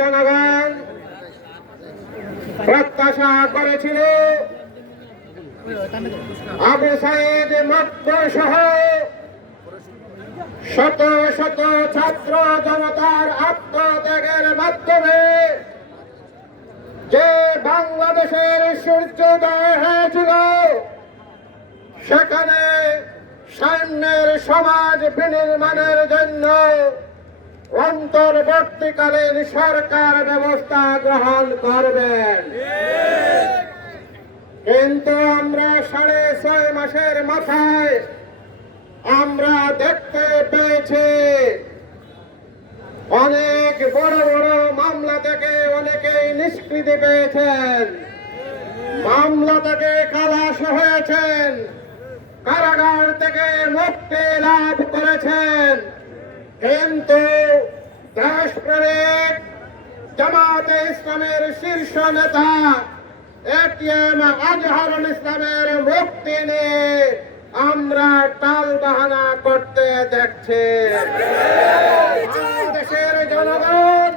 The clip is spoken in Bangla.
জনগণ প্রত্যাশা করেছিল আবু সাইদ মকবুল সহ শত শত ছাত্র জনতার আত্মত্যাগের মাধ্যমে যে বাংলাদেশের সূর্যোদয় হয়েছিল, সেখানে সামনের সমাজ বিনির্মাণের জন্য অন্তর্বর্তীকালীন সরকার ব্যবস্থা গ্রহণ করবেন। কিন্তু আমরা 6.5 মাসের মাথায় আমরা দেখতে পেয়েছি অনেক বড় বড় মামলা থেকে অনেকেই নিষ্কৃতি পেয়েছেন, মামলা থেকে খালাস হয়েছেন, কারাগার থেকে মুক্তি লাভ করেছেন। কিন্তু দেশপ্রেমিক জামাতে ইসলামের শীর্ষ নেতা এটিএম আজহারুল ইসলামের মুক্তি নিয়ে আমরা টাল বাহানা করতে দেখছি। দেশের জনগণ